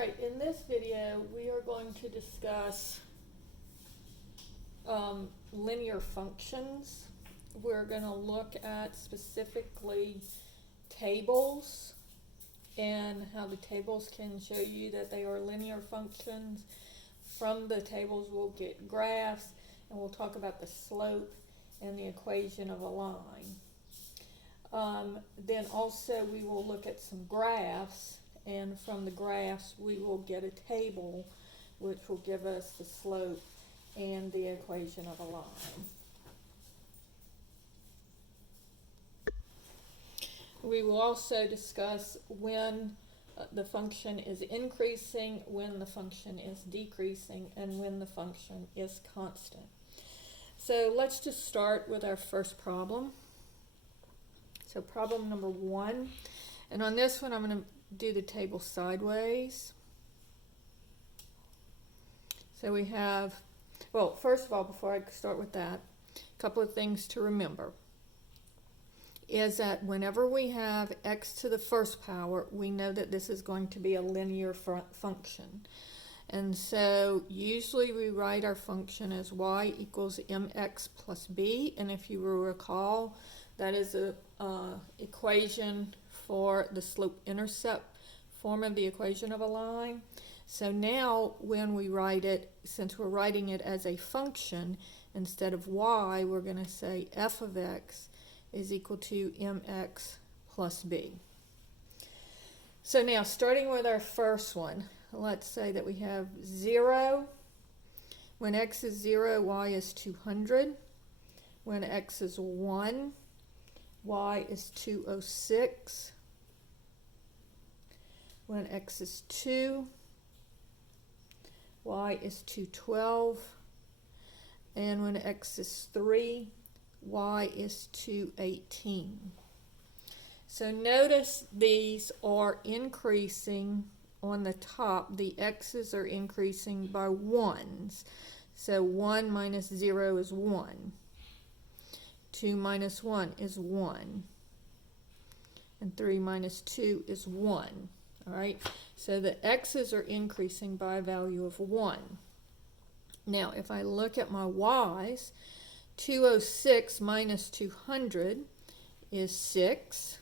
Alright, in this video, we are going to discuss linear functions. We're going to look at specifically tables and how the tables can show you that they are linear functions. From the tables, we'll get graphs, and we'll talk about the slope and the equation of a line. Then also we will look at some graphs, and from the graphs we will get a table which will give us the slope and the equation of a line. We will also discuss when the function is increasing, when the function is decreasing, and when the function is constant. So let's just start with our first problem. So problem number 1, and on this one I'm going to do the table sideways. So we have, well, first of all, before I start with that, a couple of things to remember is that whenever we have x to the first power, we know that this is going to be a linear function. And so usually we write our function as y equals mx plus b, and if you will recall, that is a equation for the slope-intercept form of the equation of a line. So now when we write it, since we're writing it as a function, instead of y, we're going to say f of x is equal to mx plus b. So now starting with our first one, let's say that we have 0. When x is 0, y is 200. When x is 1, y is 206. When x is 2, y is 212. And when x is 3, y is 218. So notice these are increasing on the top. The x's are increasing by 1s. So 1 minus 0 is 1. 2 minus 1 is 1. And 3 minus 2 is 1. All right, so the x's are increasing by a value of 1. Now, if I look at my y's, 206 minus 200 is 6.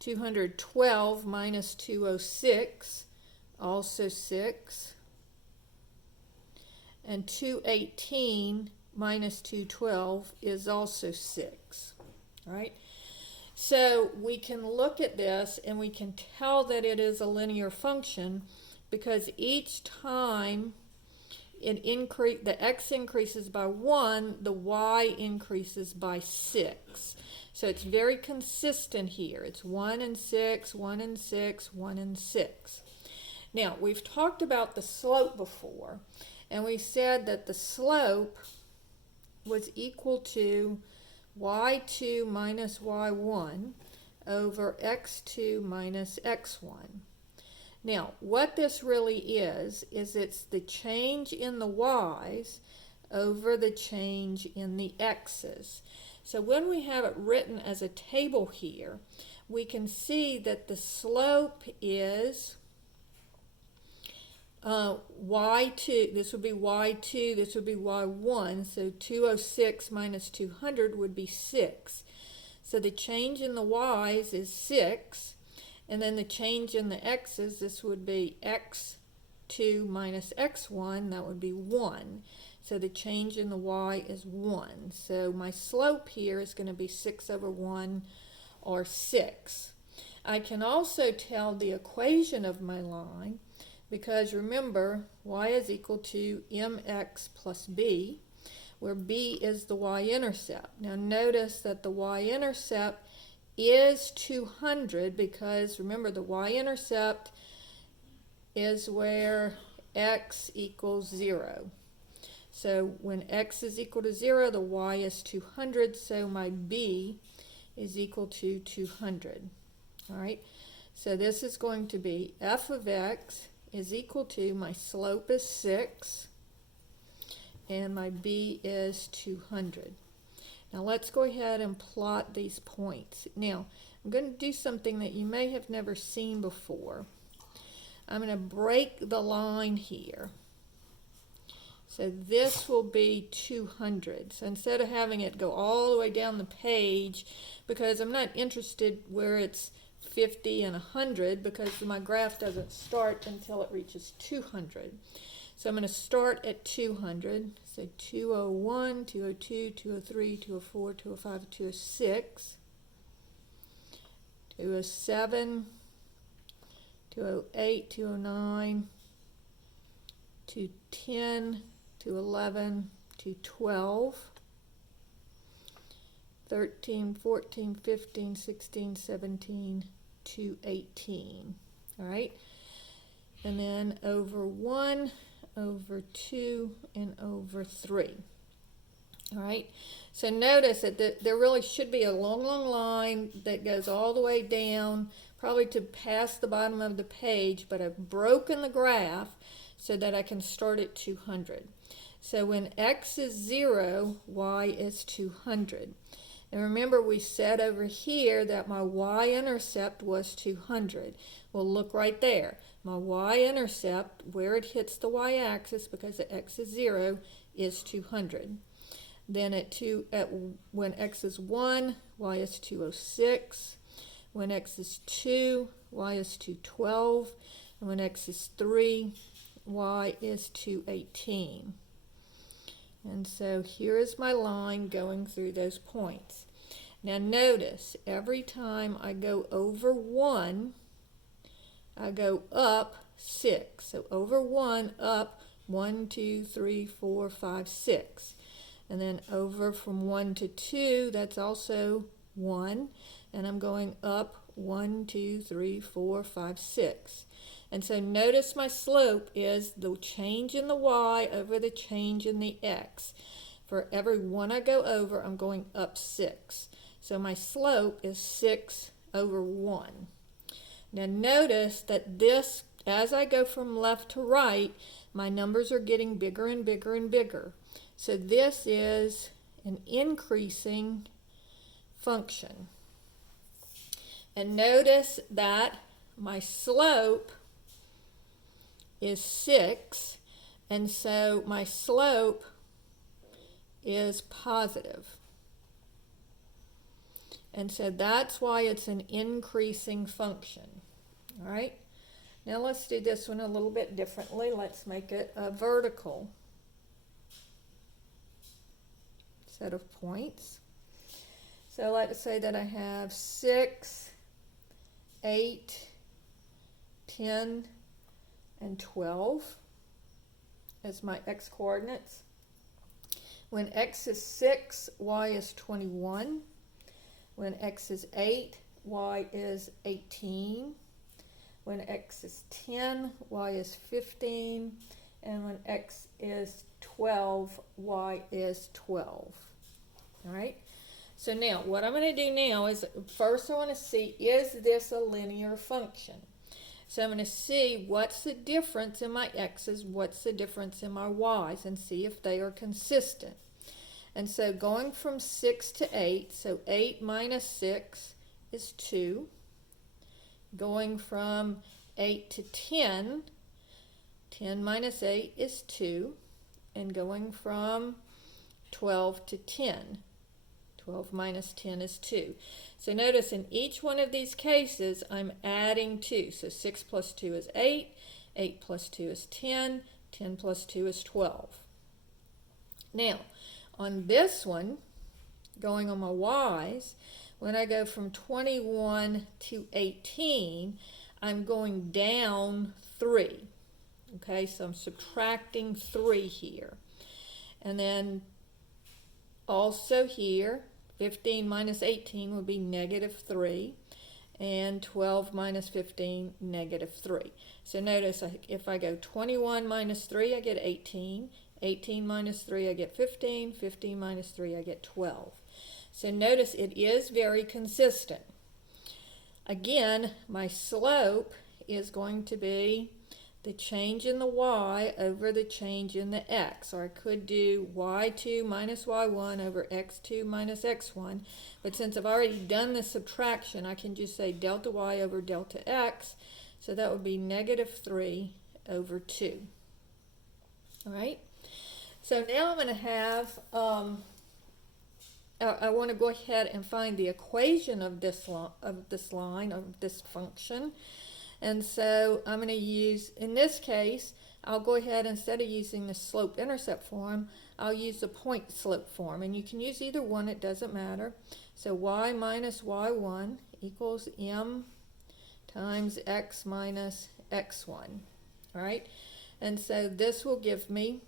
212 minus 206, also 6. And 218 minus 212 is also 6. All right. So we can look at this and we can tell that it is a linear function because each time the x increases by 1, the y increases by 6. So it's very consistent here. It's 1 and 6, 1 and 6, 1 and 6. Now, we've talked about the slope before, and we said that the slope was equal to y2 minus y1 over x2 minus x1. Now, what this really is it's the change in the y's over the change in the x's. So when we have it written as a table here, we can see that the slope is y2, this would be y2, this would be y1, so 206 minus 200 would be 6. So the change in the y's is 6, and then the change in the x's, this would be x2 minus x1, that would be 1. So the change in the y is 1. So my slope here is going to be 6 over 1, or 6. I can also tell the equation of my line, because remember, y is equal to mx plus b, where b is the y-intercept. Now notice that the y-intercept is 200 because, remember, the y-intercept is where x equals 0. So when x is equal to 0, the y is 200, so my b is equal to 200. All right, so this is going to be f of x is equal to, my slope is 6, and my b is 200. Now let's go ahead and plot these points. Now I'm going to do something that you may have never seen before. I'm going to break the line here. So this will be 200. So instead of having it go all the way down the page, because I'm not interested where it's 50 and 100, because my graph doesn't start until it reaches 200. So I'm going to start at 200. So 201, 202, 203, 204, 205, 206, 207, 208, 209, 210, 211, 212, 13, 14, 15, 16, 17, 218. All right. And then over 1, over 2, and over 3. All right. So notice that there really should be a long, long line that goes all the way down, probably to past the bottom of the page, but I've broken the graph so that I can start at 200. So when x is 0, y is 200. And remember, we said over here that my y-intercept was 200. Well, look right there. My y-intercept, where it hits the y-axis, because the x is 0, is 200. Then when x is 1, y is 206. When x is 2, y is 212. And when x is 3, y is 218. And so here is my line going through those points. Now notice, every time I go over 1, I go up 6. So over 1, up 1, 2, 3, 4, 5, 6. And then over from 1 to 2, that's also 1. And I'm going up 1, 2, 3, 4, 5, 6. And so notice my slope is the change in the y over the change in the x. For every one I go over, I'm going up 6. So my slope is 6 over 1. Now notice that this, as I go from left to right, my numbers are getting bigger and bigger and bigger. So this is an increasing function. And notice that my slope is 6, and so my slope is positive. And so that's why it's an increasing function. All right, now let's do this one a little bit differently. Let's make it a vertical set of points. So let's say that I have 6, 8, 10, and 12 as my x-coordinates. When x is 6, y is 21. When x is 8, y is 18. When x is 10, y is 15. And when x is 12, y is 12. All right? So now, what I'm going to do now is, first I want to see, is this a linear function? So I'm going to see what's the difference in my x's, what's the difference in my y's, and see if they are consistent. And so going from 6 to 8, so 8 minus 6 is 2. Going from 8 to 10, 10 minus 8 is 2. And going from 12 to 10, 12 minus 10 is 2. So notice in each one of these cases, I'm adding 2. So 6 plus 2 is 8, 8 plus 2 is 10, 10 plus 2 is 12. Now, on this one, going on my y's, when I go from 21 to 18, I'm going down 3. Okay, so I'm subtracting 3 here. And then also here, 15 minus 18 would be negative 3, and 12 minus 15, negative 3. So notice if I go 21 minus 3, I get 18. 18 minus 3, I get 15. 15 minus 3, I get 12. So notice it is very consistent. Again, my slope is going to be the change in the y over the change in the x. Or I could do y2 minus y1 over x2 minus x1. But since I've already done the subtraction, I can just say delta y over delta x. So that would be -3 over 2. All right. So now I'm going to have, I want to go ahead and find the equation of this line, of this function. And so I'm going to use, in this case, I'll go ahead, instead of using the slope-intercept form, I'll use the point-slope form. And you can use either one, it doesn't matter. So y minus y1 equals m times x minus x1. All right? And so this will give me,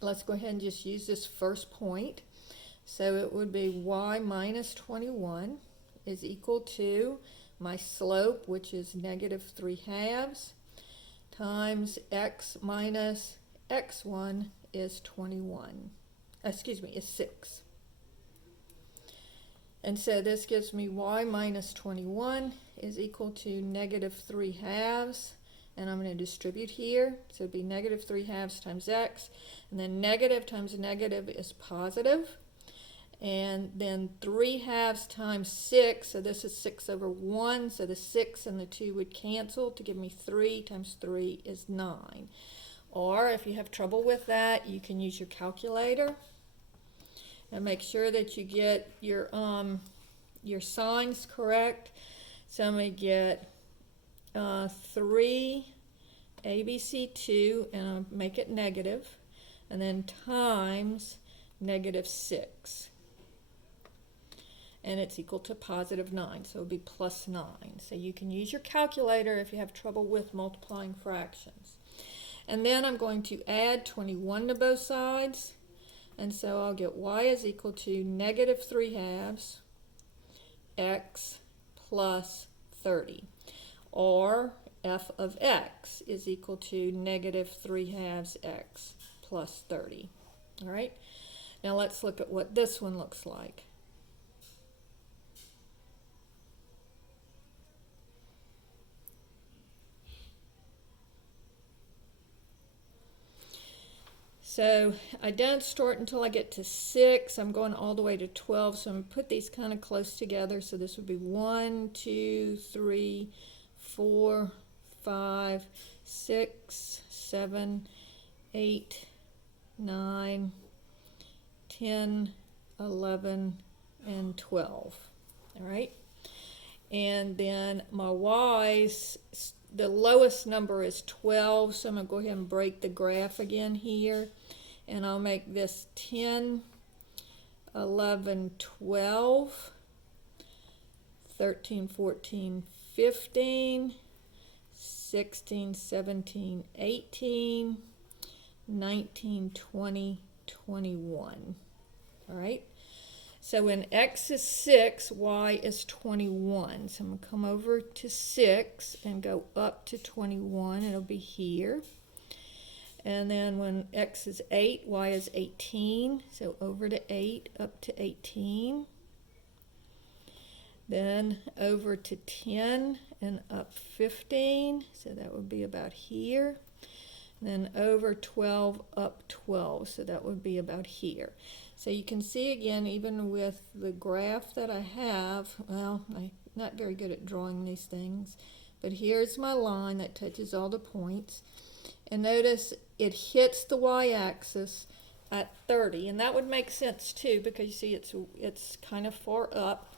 let's go ahead and just use this first point. So it would be y minus 21 is equal to my slope, which is -3/2, times x minus x1 is 21. Is 6. And so this gives me y minus 21 is equal to -3/2, and I'm going to distribute here. So it'd be -3/2 times x, and then negative times negative is positive. And then 3/2 times 6, so this is 6 over 1, so the 6 and the 2 would cancel to give me 3 times 3 is 9. Or if you have trouble with that, you can use your calculator. And make sure that you get your signs correct. So I'm going to get 3 ABC2, and I'll make it negative, and then times -6. And it's equal to +9, so it would be +9. So you can use your calculator if you have trouble with multiplying fractions. And then I'm going to add 21 to both sides, and so I'll get y is equal to -3/2 x plus 30, or f of x is equal to -3/2 x plus 30. All right, now let's look at what this one looks like. So I don't start until I get to 6. I'm going all the way to 12, so I'm going to put these kind of close together. So this would be 1, 2, 3, 4, 5, 6, 7, 8, 9, 10, 11, and 12. All right? And then my y's, the lowest number is 12, so I'm going to go ahead and break the graph again here. And I'll make this 10, 11, 12, 13, 14, 15, 16, 17, 18, 19, 20, 21. All right? So when x is 6, y is 21. So I'm going to come over to 6 and go up to 21. It'll be here. And then when x is 8, y is 18. So over to 8, up to 18. Then over to 10 and up 15. So that would be about here. Then over 12, up 12. So that would be about here. So you can see again, even with the graph that I have, well, I'm not very good at drawing these things, but here's my line that touches all the points. And notice it hits the y-axis at 30, and that would make sense too, because you see it's kind of far up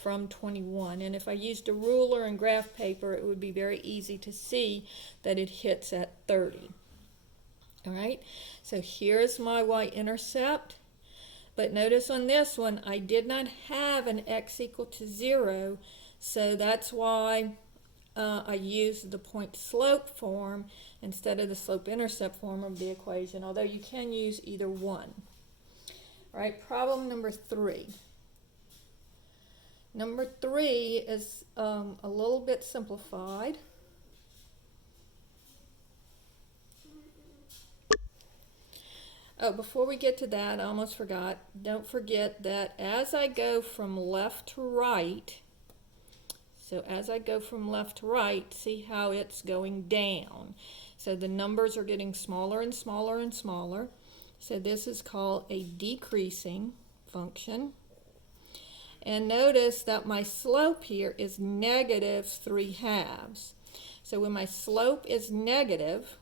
from 21. And if I used a ruler and graph paper, it would be very easy to see that it hits at 30. All right, so here's my y-intercept. But notice on this one, I did not have an x equal to 0, so that's why I used the point-slope form instead of the slope-intercept form of the equation, although you can use either one. All right, problem number 3. Number 3 is a little bit simplified. Oh, before we get to that, I almost forgot. Don't forget that as I go from left to right, so as I go from left to right, see how it's going down. So the numbers are getting smaller and smaller and smaller. So this is called a decreasing function. And notice that my slope here is -3/2. So when my slope is negative,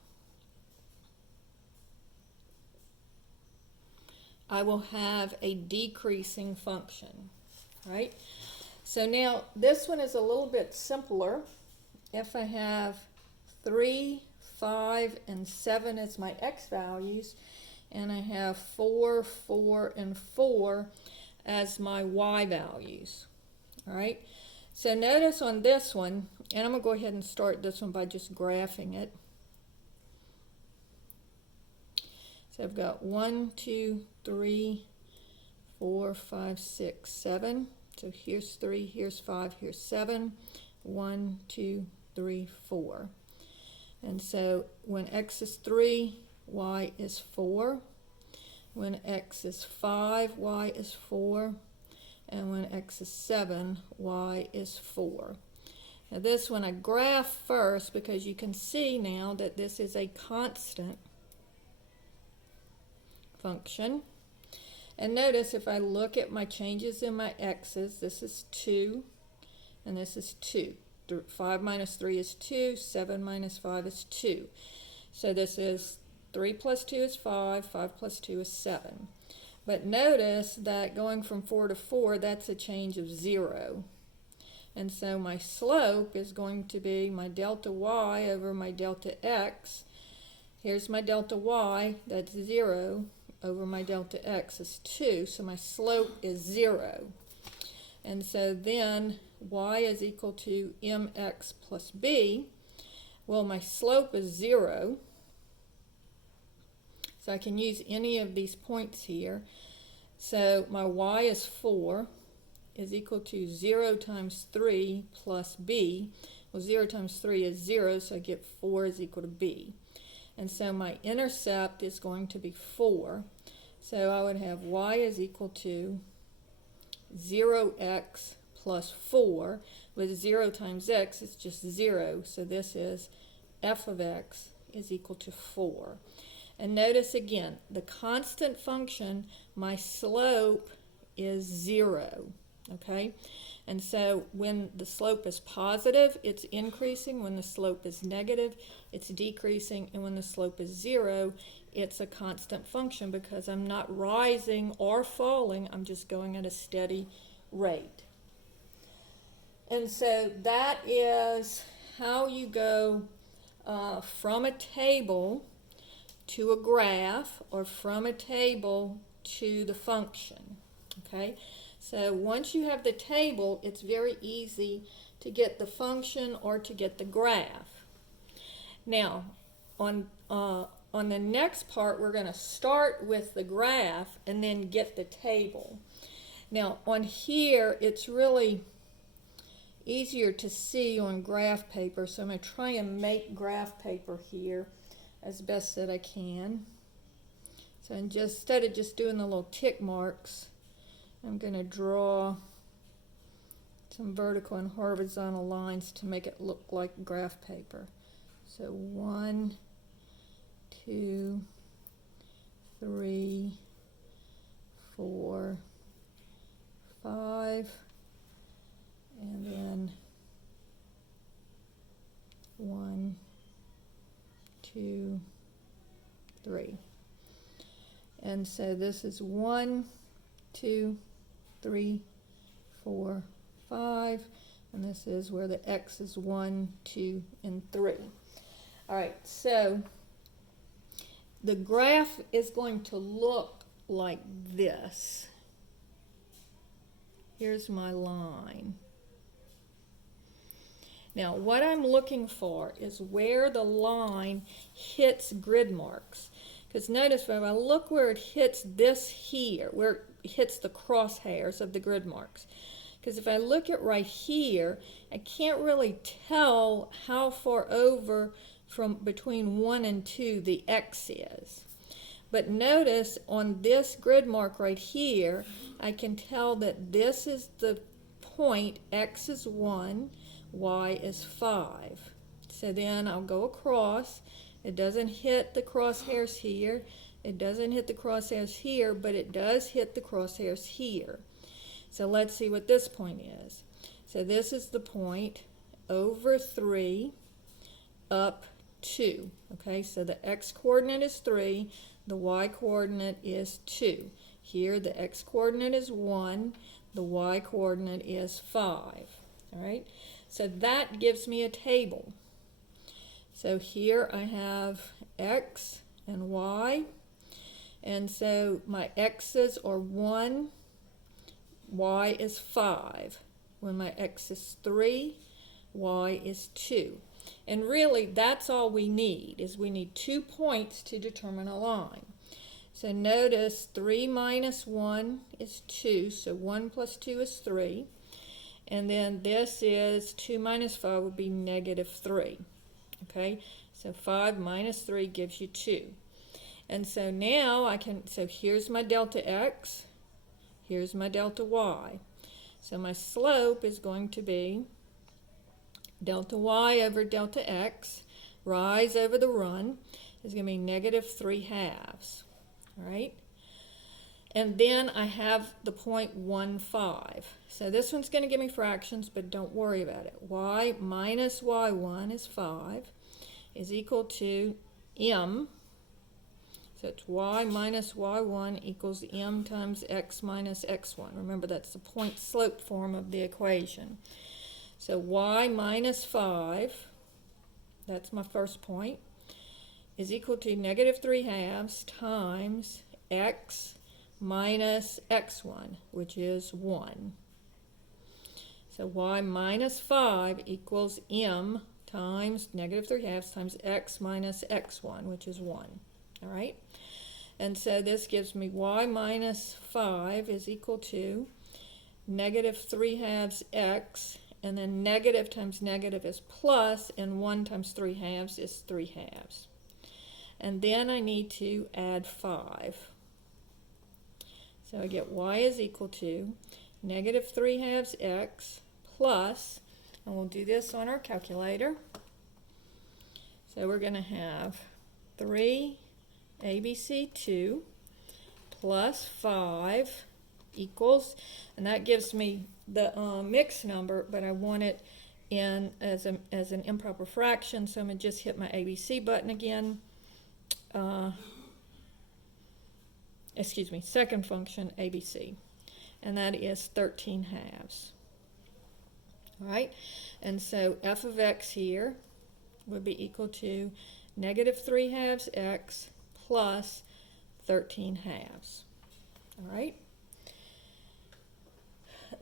I will have a decreasing function, right? So now this one is a little bit simpler. If I have 3, 5, and 7 as my x values, and I have 4, 4, and 4 as my y values, all right? So notice on this one, and I'm going to go ahead and start this one by just graphing it. So I've got 1, 2, 3, 4, 5, 6, 7. So here's 3, here's 5, here's 7. 1, 2, 3, 4. And so when x is 3, y is 4. When x is 5, y is 4. And when x is 7, y is 4. Now this one I graph first because you can see now that this is a constant function. And notice if I look at my changes in my x's, this is 2 and this is 2. 5 minus 3 is 2, 7 minus 5 is 2. So this is 3 plus 2 is 5, 5 plus 2 is 7. But notice that going from 4 to 4, that's a change of 0. And so my slope is going to be my delta y over my delta x. Here's my delta y, that's 0, over my delta x is 2. So my slope is 0. And so then y is equal to mx plus b. Well, my slope is 0. So I can use any of these points here. So my y is 4 is equal to 0 times 3 plus b. Well, 0 times 3 is 0, so I get 4 is equal to b. And so my intercept is going to be 4. So I would have y is equal to 0x plus 4. With 0 times x, it's just 0. So this is f of x is equal to 4. And notice again, the constant function, my slope is 0. Okay? And so when the slope is positive, it's increasing. When the slope is negative, it's decreasing. And when the slope is 0, it's a constant function because I'm not rising or falling. I'm just going at a steady rate. And so that is how you go from a table to a graph or from a table to the function. Okay? So once you have the table, it's very easy to get the function or to get the graph. Now, on the next part, we're going to start with the graph and then get the table. Now, on here, it's really easier to see on graph paper, so I'm going to try and make graph paper here as best that I can. So instead of just doing the little tick marks, I'm going to draw some vertical and horizontal lines to make it look like graph paper. So 1, 2, 3, 4, 5, and then 1, 2, 3. And so this is 1, 2, 3, 4, 5, and this is where the x is 1, 2, and 3. All right, so the graph is going to look like this. Here's my line. Now, what I'm looking for is where the line hits grid marks. Because notice, if I look where it hits this here, where it hits the crosshairs of the grid marks. Because if I look at right here, I can't really tell how far over from between 1 and 2 the x is. But notice on this grid mark right here, I can tell that this is the point, x is 1, y is 5. So then I'll go across. It doesn't hit the crosshairs here. It doesn't hit the crosshairs here, but it does hit the crosshairs here. So let's see what this point is. So this is the point over 3. up 2. Okay, so the x-coordinate is 3, the y-coordinate is 2. Here the x-coordinate is 1, the y-coordinate is 5. All right, so that gives me a table. So here I have x and y, and so my x's are 1, y is 5. When my x is 3, y is 2. And really, that's all we need, is we need 2 points to determine a line. So notice 3 minus 1 is 2, so 1 plus 2 is 3. And then this is 2 minus 5 would be negative 3. Okay, so 5 minus 3 gives you 2. And so now so here's my delta x, here's my delta y. So my slope is going to be delta y over delta x, rise over the run, is going to be negative 3/2. All right? And then I have the 0.15. So this one's going to give me fractions, but don't worry about it. Y minus y1 is 5, is equal to m. So it's y minus y1 equals m times x minus x1. Remember, that's the point slope form of the equation. So y minus 5, that's my first point, is equal to negative 3/2 times x minus x1, which is 1. So y minus 5 equals m times negative 3/2 times x minus x1, which is 1. All right? And so this gives me y minus 5 is equal to negative 3/2 x, and then negative times negative is plus, and 1 times 3/2 is 3/2. And then I need to add 5. So I get y is equal to negative 3/2 x plus, and we'll do this on our calculator. So we're going to have 3 ABC2 plus 5 equals, and that gives me the mixed number, but I want it in as an improper fraction, so I'm going to just hit my ABC button again. Second function ABC, and that is 13/2. All right, and so f of x here would be equal to negative 3/2 x plus 13/2. All right,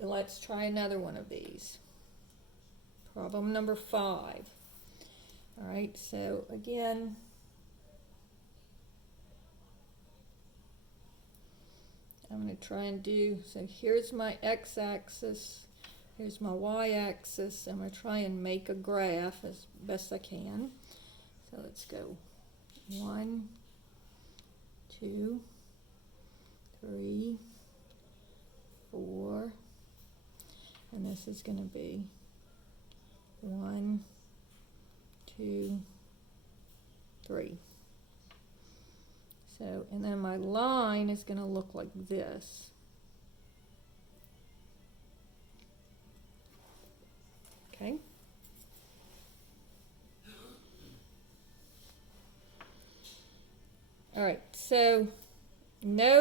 let's try another one of these. Problem number 5. All right, so again, I'm going to try and do, so here's my x-axis, here's my y-axis. I'm going to try and make a graph as best I can. So let's go 1, 2, 3, 4, and this is going to be 1, 2, 3. So, and then my line is going to look like this. Okay. All right, so note